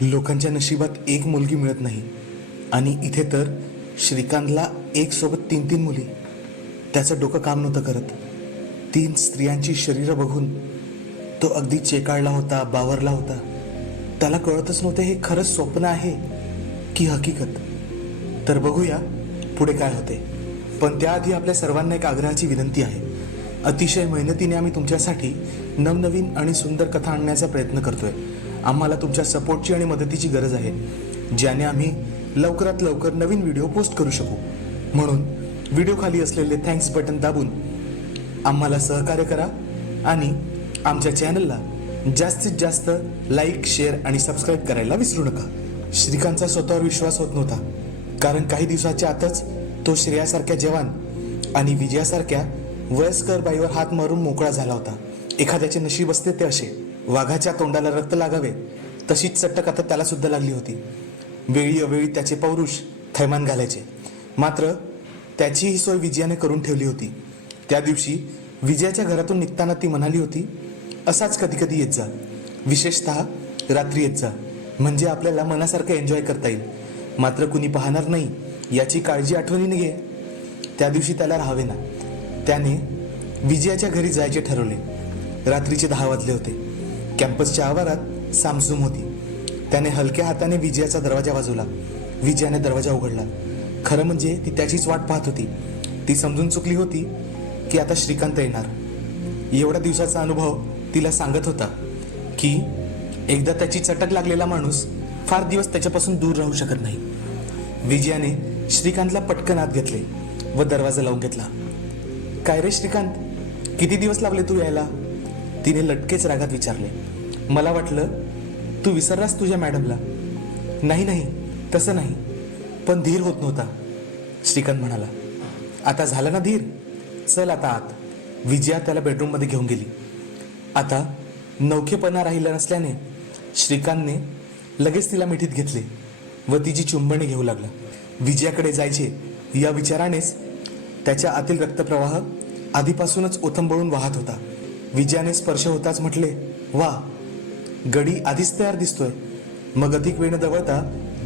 लोकांच्या नशिबात एक मुलगी मिळत नाही आणि इथे तर श्रीकांतला एक सोबत तीन तीन मुली. त्याचं डोकं काम नव्हतं करत. 3 स्त्रियांची शरीरं बघून तो अगदी चेकाळला होता, बावरला होता. त्याला कळतच नव्हतं हे खरंच स्वप्न आहे की हकीकत. तर बघूया पुढे काय होते. पण त्याआधी आपल्या सर्वांना एक आग्रहाची विनंती आहे. अतिशय मेहनतीने आम्ही तुमच्यासाठी नवनवीन आणि सुंदर कथा आणण्याचा प्रयत्न करतोय. आम्हाला तुमच्या सपोर्टची आणि मदतीची गरज आहे, ज्याने आम्ही लवकरात लवकर नवीन व्हिडिओ पोस्ट करू शकू. म्हणून व्हिडिओ खाली असलेले थँक्स बटन दाबून आम्हाला सहकार्य करा आणि आमच्या चॅनलला जास्तीत जास्त लाईक, शेअर आणि सबस्क्राईब करायला विसरू नका. श्रीकांतचा स्वतःवर विश्वास होत नव्हता, कारण काही दिवसाच्या आतच तो श्रेयासारख्या जवान आणि विजयासारख्या वयस्कर बाईवर हात मारून मोकळा झाला होता. एखाद्याचे नशीब असते ते असे. वाघाच्या तोंडाला रक्त लागावे तशीच चटक आता त्याला सुद्धा लागली होती. वेळी अवेळी त्याचे पौरुष थैमान घालायचे. मात्र त्याची ही सोय विजयाने करून ठेवली होती. त्या दिवशी विजयाच्या घरातून निघताना ती म्हणाली होती, असाच कधी कधी येत जा, विशेषतः रात्री येत जा, म्हणजे आपल्याला मनासारखं एन्जॉय करता येईल. मात्र कुणी पाहणार नाही याची काळजी आठवणीने घे. त्या दिवशी त्याला राहावे ना. त्याने विजयाच्या घरी जायचे ठरवले. रात्रीचे 10 वाजले होते. कॅम्पसच्या आवारात सामसूम होती. त्याने हलक्या हाताने विजयाचा दरवाजा वाजवला. विजयाने दरवाजा उघडला. खरं म्हणजे ती त्याचीच वाट पाहत होती. ती समजून चुकली होती की आता श्रीकांत येणार. एवढ्या दिवसाचा अनुभव तिला सांगत होता की एकदा त्याची चटक लागलेला माणूस फार दिवस त्याच्यापासून दूर राहू शकत नाही. विजयाने श्रीकांतला पटकन आत घेतले व दरवाजा लावून घेतला. काय रे श्रीकांत, किती दिवस लागले तू यायला? तिने लटकेच रागात विचारले. मला वाटलं तू विसरलास तुझ्या मॅडमला. नाही नाही, तसं नाही, पण धीर होत नव्हता, श्रीकांत म्हणाला. आता झालं ना धीर, चल आता आत. विजया त्याला बेडरूममध्ये घेऊन गेली. आता नवखेपणा राहिला नसल्याने श्रीकांतने लगेच तिला मिठीत घेतले व तिची चुंबने घेऊ लागला. विजयाकडे जायचे या विचारानेच त्याच्या आतील रक्तप्रवाह आधीपासूनच ओथंबळून वाहत होता. विजयाने स्पर्श होताच म्हटले, वा, गडी आधीच तयार दिसतोय. मग अधिक वेळ न दवळता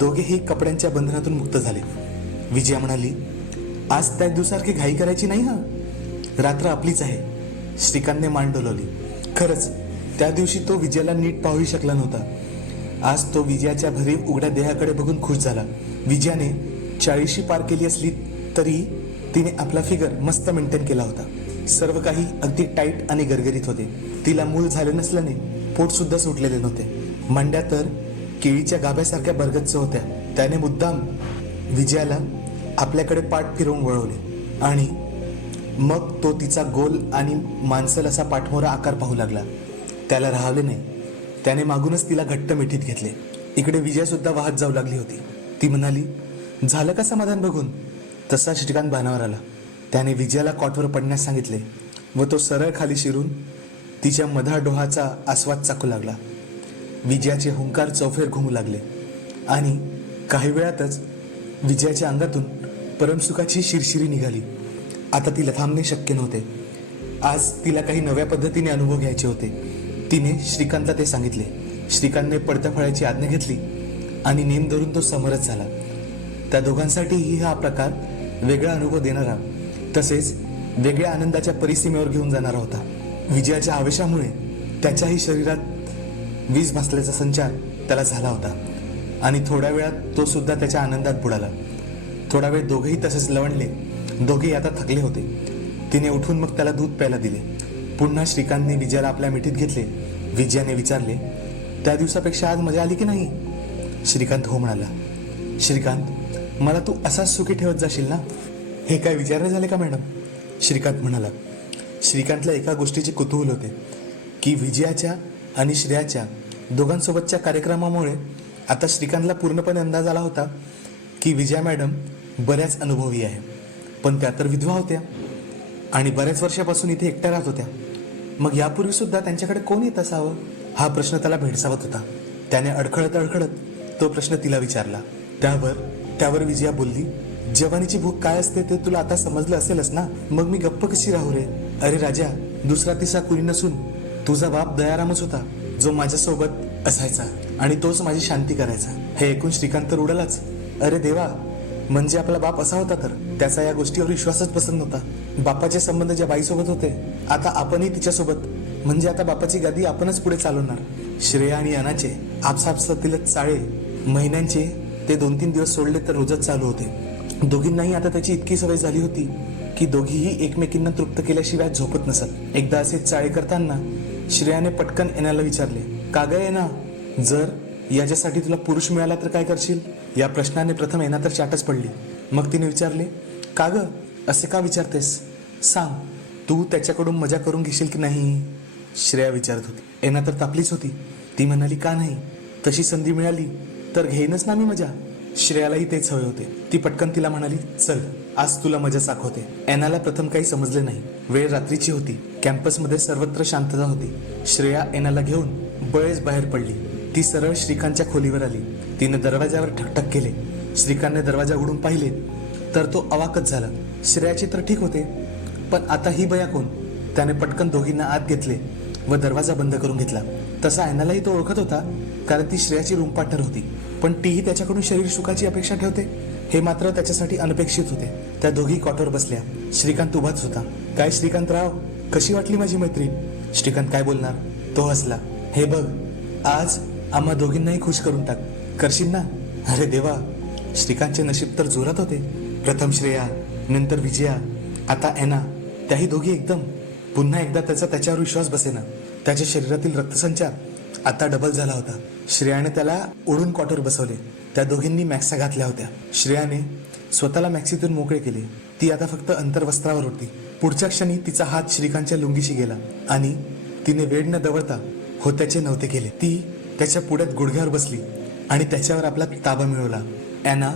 दोघेही कपड्यांच्या बंधनातून मुक्त झाले. विजया म्हणाली, आज त्या दिवसासारखी घाई करायची नाही हा, रात्र आपलीच आहे. श्रीकांतने मान डोलावली. खरंच त्या दिवशी तो विजयाला नीट पाहूही शकला नव्हता. आज तो विजयाच्या भरीव उघड्या देहाकडे बघून खुश झाला. विजयाने 40शी पार केली असली तरी तिने आपला फिगर मस्त मेंटेन केला होता. सर्व काही अगदी टाईट आणि गरगरीत होते. तिला मूल झाले नसल्याने पोट सुद्धा सुटलेले नव्हते. मांड्या तर केळीच्या गाभ्यासारख्या बरगच्च होत्या. त्याने मुद्दाम विजयाला आपल्याकडे पाठ फिरवून वळवले आणि मग तो तिचा गोल आणि मांसल असा पाठमोरा आकार पाहू लागला. त्याला राहवले नाही. त्याने मागूनच तिला घट्ट मिठीत घेतले. इकडे विजया सुद्धा वाहत जाऊ लागली होती. ती म्हणाली, झालं का समाधान बघून? तसा श्रीकांत भानावर आला. त्याने विजयाला कॉटवर पडण्यास सांगितले व तो सरळ खाली शिरून तिच्या मधाळ डोहाचा आस्वाद चाकू लागला. विजयाचे हुंकार चौफेर घुमू लागले आणि काही वेळातच विजयाच्या अंगातून परमसुखाची शिरशिरी निघाली. आता तिला थांबणे शक्य नव्हते. आज तिला काही नव्या पद्धतीने अनुभव घ्यायचे होते. तिने श्रीकांतला ते सांगितले. श्रीकांतने पडत्या फळाची आज्ञा घेतली आणि नेम धरून तो समरस झाला. त्या दोघांसाठीही हा प्रकार वेगळा अनुभव देणारा तसेच वेगळ्या आनंदाच्या परिसीमेवर घेऊन जाणारा होता. विजयाच्या आवेशामुळे त्याच्याही शरीरात वीज भासल्याचा संचार त्याला झाला होता आणि थोड्या वेळात तो सुद्धा त्याच्या आनंदात बुडाला. थोडा वेळ दोघेही तसेच लवणले. दोघेही आता थकले होते. तिने उठून मग त्याला दूध प्यायला दिले. पुन्हा श्रीकांतने विजयाला आपल्या मिठीत घेतले. विजयाने विचारले, त्या दिवसापेक्षा आज मजा आली की नाही? श्रीकांत हो म्हणाला. श्रीकांत, मला तू असाच सुखी ठेवत जाशील ना? हे काय विचारणे झाले का मॅडम? श्रीकांत म्हणाला. श्रीकांतला एका गोष्टीचे कुतूहल होते की विजयाच्या आणि श्रेयाच्या दोघांसोबतच्या कार्यक्रमामुळे आता श्रीकांतला पूर्णपणे अंदाज आला होता की विजया मॅडम बऱ्याच अनुभवी आहे. पण त्या तर विधवा होत्या आणि बऱ्याच वर्षापासून इथे एकट्या राहत होत्या. मग यापूर्वी सुद्धा त्यांच्याकडे कोण येत असावं हा प्रश्न त्याला भेडसावत होता. त्याने अडखळत अडखळत तो प्रश्न तिला विचारला. त्यावर विजया बोलली, जवानीची भूक काय असते ते तुला आता समजलं असेलच ना? मग मी गप्प कशी राहू रे? अरे राजा, दुसरा तिसरा कुणी नसून तुझा बाप दयारामच होता जो माझ्यासोबत असायचा. आणि तोच माझी शांती करायचा. हे ऐकून श्रीकांत तर उडालाच. अरे देवा, म्हणजे आपला बाप असा होता तर? त्याचा या गोष्टीवर विश्वासच बसत नव्हता. बापाचे संबंध ज्या बाईसोबत होते, आता आपणही तिच्यासोबत. म्हणजे आता बापाची गादी आपणच पुढे चालवणार. श्रेया आणि अनाचे आपसापसातीलच चाळे महिन्यांचे ते 2-3 दिवस सोडले तर रोजच चालू होते. दोघींनाही आता त्याची इतकी सवय झाली होती की दोघीही एकमेकींना तृप्त केल्याशिवाय झोपत नसत. एकदा असे चाळे करताना श्रेयाने पटकन एनाला विचारले, का ग एना, जर याच्यासाठी तुला पुरुष मिळाला तर काय करशील? या प्रश्नाने प्रथम एना तर चाटच पडली. मग तिने विचारले, का ग असे का विचारतेस? सांग, तू त्याच्याकडून मजा करून घेशील की नाही? श्रेया विचारत होती. एना तर तापलीच होती. ती म्हणाली, का नाही, तशी संधी मिळाली तर घेईनच ना मी मजा. श्रेयालाही तेच हवे होते. ती पटकन तिला म्हणाली, चल आज तुला मजा दाखवते. एनाला प्रथम काही समजले नाही. वेळ रात्रीची होती. कॅम्पसमध्ये सर्वत्र शांतता होती. श्रेया एनाला घेऊन बळेच बाहेर पडली. ती सरळ श्रीकांतच्या खोलीवर आली. तिने दरवाजावर ठकठक केले. श्रीकांतने दरवाजा उघडून पाहिले तर तो अवाकच झाला. श्रेयाचे तर ठीक होते, पण आता ही बया कोण? त्याने पटकन दोघींना आत घेतले व दरवाजा बंद करून घेतला. तसा एनालाही तो ओळखत होता, कारण ती श्रेयाची रूम पार्टनर होती. पण तीही त्याच्याकडून शरीर सुखाची अपेक्षा ठेवते हे मात्र त्याच्यासाठी अनपेक्षित होते. त्या दोघी कॉटवर बसल्या. श्रीकांत उभाच होता. काय श्रीकांतराव, कशी वाटली माझी मैत्रीण? श्रीकांत काय बोलणार? तो हसला. हे बघ, आज आम्हा दोघींनाही खुश करून टाक. करशील ना? अरे देवा, श्रीकांतचे नशीब तर जोरात होते. प्रथम श्रेया, नंतर विजया, आता एना. त्याही दोघी एकदम. पुन्हा एकदा त्याच्यावर विश्वास बसेना. त्याच्या शरीरातील रक्तसंचार आता डबल झाला होता. श्रेयाने त्याला ओढून कॉटवर बसवले. त्या दोघींनी मॅक्सा घातल्या होत्या. श्रेयाने स्वतःला मॅक्सीतून मोकळे केले. ती आता फक्त अंतर्वस्त्रावर होती. पुढच्या क्षणी तिचा हात श्रीकांतच्या लुंगीशी गेला आणि तिने वेळ न दवडता होत्याचे नव्हते केले. ती त्याच्या पुढ्यात गुडघ्यावर बसली आणि त्याच्यावर आपला ताबा मिळवला. एना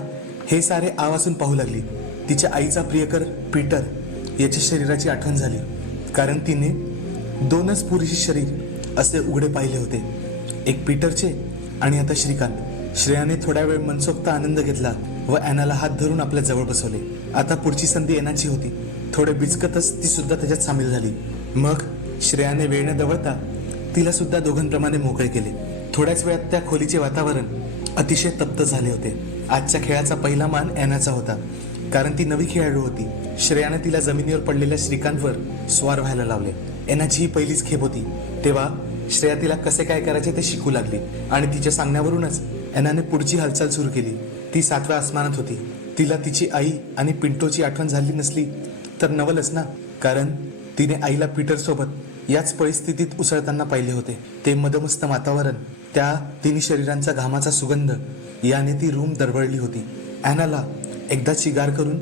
हे सारे आवाजून पाहू लागली. तिच्या आईचा प्रियकर पीटर याच्या शरीराची आठवण झाली, कारण तिने 2च पुरुषी शरीर असे उघडे पाहिले होते, एक पीटरचे आणि आता श्रीकांत. श्रेयाने थोड्या वेळ मनसोक्त आनंद घेतला व एनाला हात धरून आपल्या जवळ बसवले. आता पुढची संधी एनाची होती. थोडे बिचकतच ती सुद्धा त्याच्यात सामील झाली. मग श्रेयाने वेळ न दवडता तिला सुद्धा दोघांप्रमाणे मोकळे केले. थोड्याच वेळात त्या खोलीचे वातावरण अतिशय तप्त झाले होते. आजच्या खेळाचा पहिला मान एनाचा होता, कारण ती नवी खेळाडू होती. श्रेयाने तिला जमिनीवर पडलेल्या श्रीकांतवर स्वार व्हायला लावले. एनाची ही पहिलीच खेप होती. तेव्हा श्रेया तिला कसे काय करायचे ते शिकू लागली आणि तिच्या सांगण्यावरूनच एनाने पुढची हालचाल सुरू केली. ती 7व्या आसमानात होती. तिला तिची आई आणि पिंटोची आठवण झाली नसली तर नवलच ना, कारण तिने आईला पीटरसोबत याच परिस्थितीत उसळताना पाहिले होते. ते मदमस्त वातावरण, त्या तिन्ही शरीरांचा घामाचा सुगंध याने ती रूम दरवळली होती. एनाला एकदाची गार करून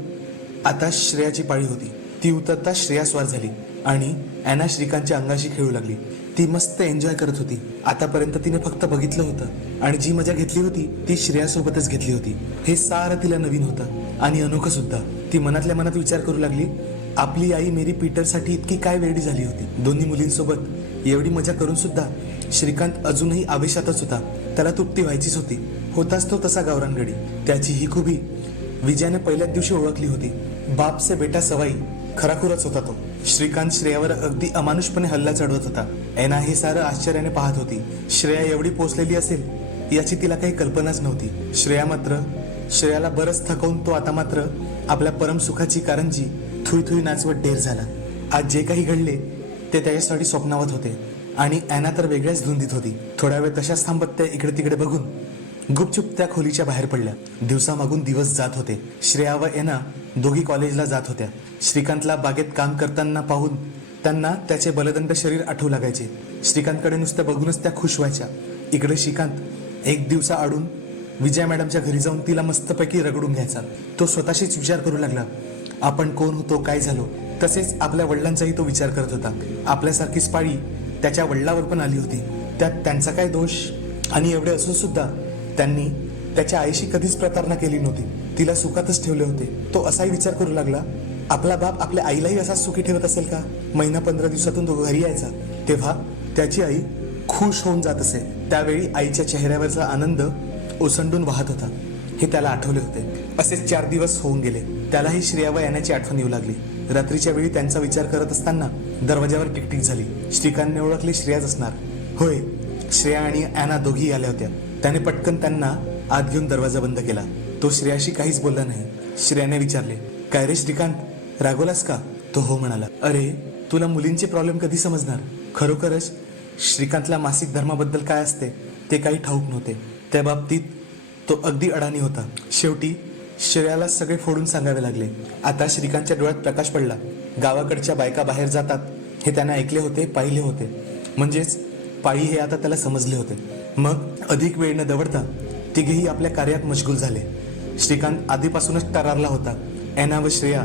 आता श्रेयाची पाळी होती. ती उतरता श्रेया स्वार झाली आणि एना श्रीकांतच्या अंगाशी खेळू लागली. ती मस्त एन्जॉय करत होती. आतापर्यंत तिने फक्त बघितलं होतं आणि जी मजा घेतली होती ती श्रेयासोबतच घेतली होती. हे सारं तिला नवीन होतं आणि अनोखं सुद्धा. ती मनातल्या मनात विचार करू लागली, आपली आई मेरी पीटरसाठी इतकी काय वेडी झाली होती. दोन्ही मुलींसोबत एवढी मजा करून सुद्धा श्रीकांत अजूनही आवेशातच होता. त्याला तृप्ती व्हायचीच होती. होताच तो तसा गावरानगडी. त्याची ही खुबी विजयाने पहिल्याच दिवशी ओळखली होती. बाप से बेटा सवाई खराखुरच होता तो. श्रीकांत श्रेयावर अगदी अमानुषपणे हल्ला चढवत होता. एना हे सारं आश्चर्याने पाहत होती. श्रेया एवढी पोचलेली असेल याची तिला काही कल्पनाच नव्हती. श्रेयाला बरंच थकवून तो आता मात्र आपल्या परमसुखाची कारंजी थुई थुई नाचवत ढेर झाला. आज जे काही घडले ते त्याच्यासाठी स्वप्नावत होते आणि एना तर वेगळ्याच धुंदीत होती. थोड्या वेळ तशाच थांबत त्या इकडे तिकडे बघून गुपचूप त्या खोलीच्या बाहेर पडल्या. दिवसामागून दिवस जात होते. श्रेया व एना दोघी कॉलेजला जात होत्या. श्रीकांतला बागेत काम करताना पाहून त्यांना त्याचे बलदंड शरीर आठवू लागायचे. श्रीकांतकडे नुसतं बघूनच त्या खुश व्हायच्या. इकडे श्रीकांत एक दिवसा आडून विजया मॅडमच्या घरी जाऊन तिला मस्तपैकी रगडून घ्यायचा. तो स्वतःशीच विचार करू लागला, आपण कोण होतो, काय झालो. तसेच आपल्या वडिलांचाही तो विचार करत होता. आपल्यासारखीच पाळी त्याच्या वडिलावर पण आली होती. त्यात त्यांचा काय दोष? आणि एवढे असून सुद्धा त्यांनी त्याच्या आईशी कधीच प्रतारणा केली नव्हती. तिला सुखातच ठेवले होते. तो असाही विचार करू लागला, आपला बाप आपल्या आईलाही असाच सुखी ठेवत असेल का? महिना 15 दिवसातून तो घरी यायचा तेव्हा त्याची आई खुश होऊन जात असे. त्यावेळी आईच्या चेहऱ्यावरचा आनंद ओसंडून वाहत होता. हे त्याला आठवले होते. असेच 4 दिवस होऊन गेले. त्यालाही श्रेया व एनाची आठवण येऊ लागली. रात्रीच्या वेळी त्यांचा विचार करत असताना दरवाजावर टिकटिक झाली. श्रीकांतने ओळखले श्रेयाच असणार. होय, श्रेया आणि एना दोघी आल्या होत्या. त्याने पटकन त्यांना आत घेऊन दरवाजा बंद केला. तो श्रेयाशी काहीच बोलला नाही. श्रेयाने विचारले, काय रे श्रीकांत, रागवलास का? तो हो म्हणाला. अरे तुला मुलींचे प्रॉब्लेम कधी समजणार? खरोखरच श्रीकांतला मासिक धर्माबद्दल काय असते ते काही ठाऊक नव्हते. त्या बाबतीत तो अगदी अडाणी होता. शेवटी श्रेयाला सगळे फोडून सांगावे लागले. आता श्रीकांतच्या डोळ्यात प्रकाश पडला. गावाकडच्या बायका बाहेर जातात हे त्याने ऐकले होते, पाहिले होते. म्हणजेच पाळी हे आता त्याला समजले होते. मग अधिक वेळ न दवडता तिघेही आपल्या कार्यात मशगूल झाले. श्रीकांत आधीपासूनच टरारला होता. एना व श्रेया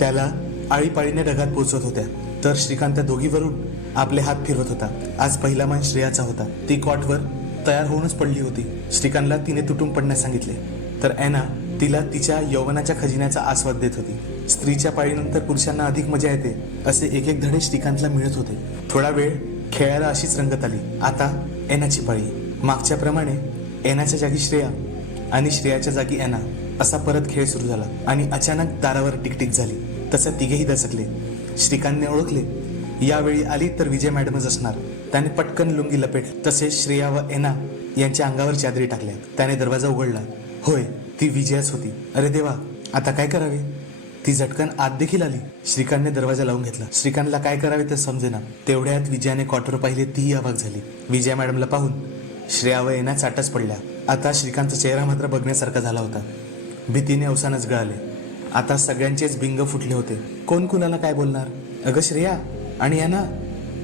त्याला आळीपाळीने ढगात पोचवत होत्या, तर श्रीकांत त्या दोघीवरून आपले हात फिरवत होता. आज पहिला मान श्रेयाचा होता. ती कॉटवर तयार होऊनच पडली होती. श्रीकांतला तिने तुटून पडण्यास सांगितले, तर एना तिला तिच्या यौवनाच्या खजिन्याचा आस्वाद देत होती. स्त्रीच्या पाळीनंतर पुरुषांना अधिक मजा येते असे एक एक धडे श्रीकांतला मिळत होते. थोडा वेळ खेळायला अशीच रंगत आली. आता एनाची पाळी. मागच्याप्रमाणे एनाच्या जागी श्रेया आणि श्रेयाच्या जागी एना असा परत खेळ सुरू झाला. आणि अचानक दारावर टिकटिक झाली. तसं तिघेही दचकले. श्रीकांतने ओळखले, यावेळी आली तर विजय मॅडमच असणार. त्याने पटकन लुंगी लपेटली. तसेच श्रेया व एना यांच्या अंगावर चादरी टाकल्या. त्याने दरवाजा उघडला. होय, ती विजयाच होती. अरे देवा, आता काय करावे? ती झटकन आत देखील आली. श्रीकांतने दरवाजा लावून घेतला. श्रीकांतला काय करावे ते समजेना. तेवढ्यात विजयाने क्वार्टर पाहिले. तीही अवाक झाली. विजया मॅडमला पाहून श्रेया व एना चाटच पडल्या. आता श्रीकांतचा चेहरा मात्र बघण्यासारखा झाला होता. भीतीने अवसानच गळाले. आता सगळ्यांचेच बिंग फुटले होते. कोण कुणाला काय बोलणार? अगं श्रेया आणि एना,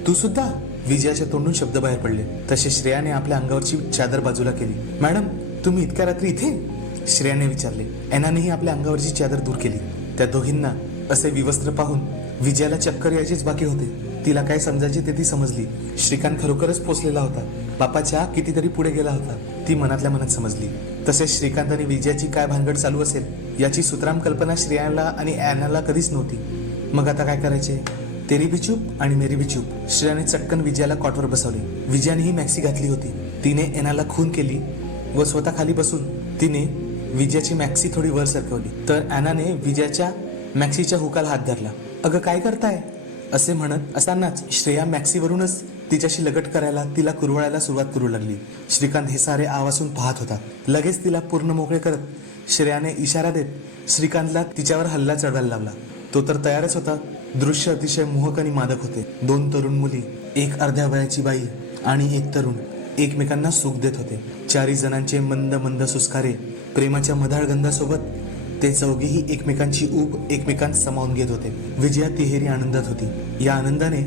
तू सुद्धा? विजयाच्या तोंडून शब्द बाहेर पडले. तसे श्रेयाने आपल्या अंगावरची चादर बाजूला केली. मॅडम, तुम्ही इतक्या रात्री इथे? श्रेयाने विचारले. एनानेही आपल्या अंगावरची चादर दूर केली. त्या दोघींना असे विवस्त्र पाहून विजयाला चक्कर यायचीच बाकी होते. तिला काय समजायचे ते ती समजली. श्रीकांत खरोखरच पोचलेला होता. बापाच्या कितीतरी पुढे गेला होता. ती मनातल्या मनात समजली. तसेच श्रीकांत आणि विजयाची काय भानगड चालू असेल याची सुतराम कल्पना श्रेयाला आणि एनाला कधीच नव्हती. मग आता काय करायचे? तेरी भी चूप आणि मेरी भी चूप. श्रेयाने चटकन विजयाला कॉटवर बसवले. विजयानेही मॅक्सी घातली होती. तिने एनाला खून केली व स्वतः खाली बसून तिने विजयाची मॅक्सी थोडी वर सरकवली. तर एनाने विजयाच्या मॅक्सीच्या हुकाला हात धरला. अगं काय करताय? असे म्हणत असतानाच श्रेया मॅक्सीवरूनच तिच्याशी लगट करायला, तिला कुरवळायला सुरुवात करू लागली. श्रीकांत हे सारे आवाजून पाहत होता. लगेच तिला पूर्ण मोकळे करत श्रेयाने इशारा देत श्रीकांतला तिच्यावर हल्ला चढवायला लावला. तो तर तयारच होता. दृश्य अतिशय मोहक आणि मादक होते. दोन तरुण मुली, एक अर्ध्या वयाची बाई आणि एक तरुण एकमेकांना सुख देत होते. चारी जणांचे मंद मंद सुस्कारे, प्रेमाच्या मधाळ गंधासोबत ते चौघेही एकमेकांची ऊब एकमेकांत समावून घेत होते. विजया तिहेरी आनंदात होती. या आनंदाने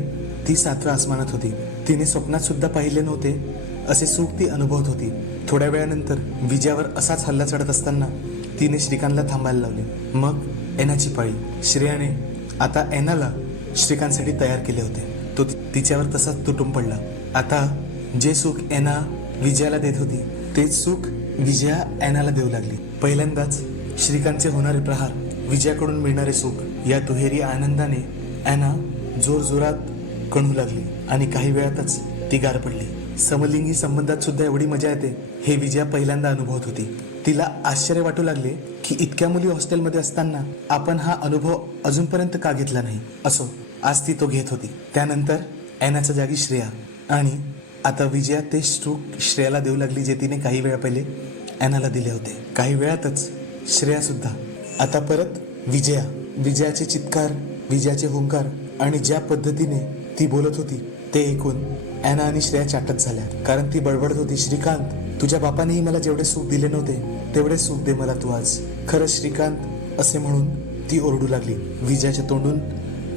ती सातव्या आसमानात होती. तिने स्वप्नात सुद्धा पाहिले नव्हते असे सुख ती अनुभवत होती. थोड्या वेळानंतर विजयावर असाच हल्ला चढत असताना तिने श्रीकांतला थांबायला लावले. मग एनाची पाळी. श्रेयाने आता एनाला श्रीकांतसाठी तयार केले होते. तो तिच्यावर तसाच तुटून पडला. आता जे सुख एना विजयाला देत होती तेच सुख विजया एनाला देऊ लागली. पहिल्यांदाच श्रीकांतचे होणारे प्रहार, विजयाकडून मिळणारे सुख, या दुहेरी आनंदाने एना जोरजोरात कणू लागली आणि काही वेळातच ती गार पडली. समलिंगी संबंधात सुद्धा एवढी मजा येते हे विजया पहिल्यांदा अनुभवत होती. तिला आश्चर्य वाटू लागले की इतक्या मुली हॉस्टेलमध्ये असताना आपण हा अनुभव अजूनपर्यंत का घेतला नाही. असो, आज ती तो घेत होती. त्यानंतर एनाच्या जागी श्रेया आणि आता विजया ते सुख श्रेयाला देऊ लागली जे तिने काही वेळा पहिले एनाला दिले होते. काही वेळातच श्रेया सुद्धा आता परत विजया. विजयाचे चित्कार, विजयाचे हुंकार आणि ज्या पद्धतीने ती बोलत होती ते ऐकून एना आणि श्रेया चाटत झाल्या. कारण ती बडबडत होती, श्रीकांत, तुझ्या बापानेही मला जेवढे सुख दिले नव्हते तेवढे सुख दे मला तू आज. खरंच श्रीकांत, असे म्हणून ती ओरडू लागली. विजयाच्या तोंडून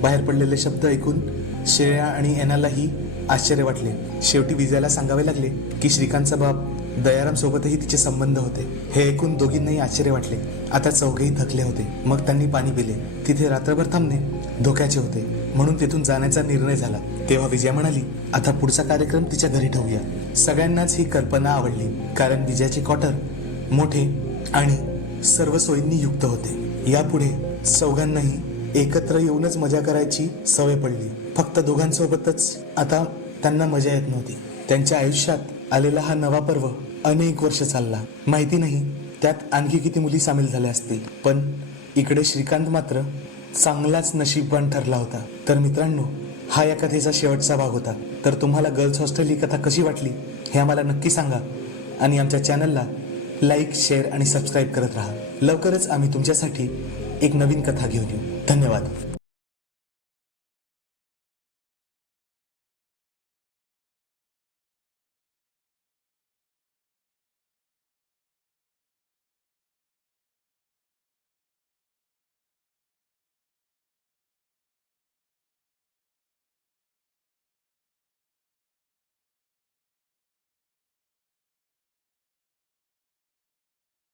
बाहेर पडलेले शब्द ऐकून श्रेया आणि एनालाही आश्चर्य वाटले. शेवटी विजयाला सांगावे लागले की श्रीकांतचा बाप दयाराम सोबतही तिचे संबंध होते. हे ऐकून दोघींनाही आश्चर्य वाटले. आता चौघेही थकले होते. मग त्यांनी पाणी पिले. तिथे रात्रभर थांबणे धोक्याचे होते म्हणून तिथून जाण्याचा निर्णय झाला. तेव्हा विजया म्हणाली, आता पुढचा कार्यक्रम तिच्या घरी ठेवूया. सगळ्यांनाच ही कल्पना आवडली कारण विजयाचे क्वार्टर मोठे आणि सर्व सोयींनी युक्त होते. यापुढे चौघांनाही एकत्र येऊनच मजा करायची सवय पडली. फक्त दोघांसोबतच आता त्यांना मजा येत नव्हती. त्यांच्या आयुष्यात आलेला हा नवा पर्व अनेक वर्ष चालला. माहिती नाही त्यात आणखी किती मुली सामील झाल्या असतील. पण इकडे श्रीकांत मात्र चांगलाच नशीबवान ठरला होता. तर मित्रांनो, हा या कथेचा शेवटचा भाग होता. तर तुम्हाला गर्ल्स हॉस्टेल ही कथा कशी वाटली हे आम्हाला नक्की सांगा आणि आमच्या चॅनलला लाईक, शेअर आणि सबस्क्राईब करत राहा. लवकरच आम्ही तुमच्यासाठी एक नवीन कथा घेऊन येऊ. धन्यवाद.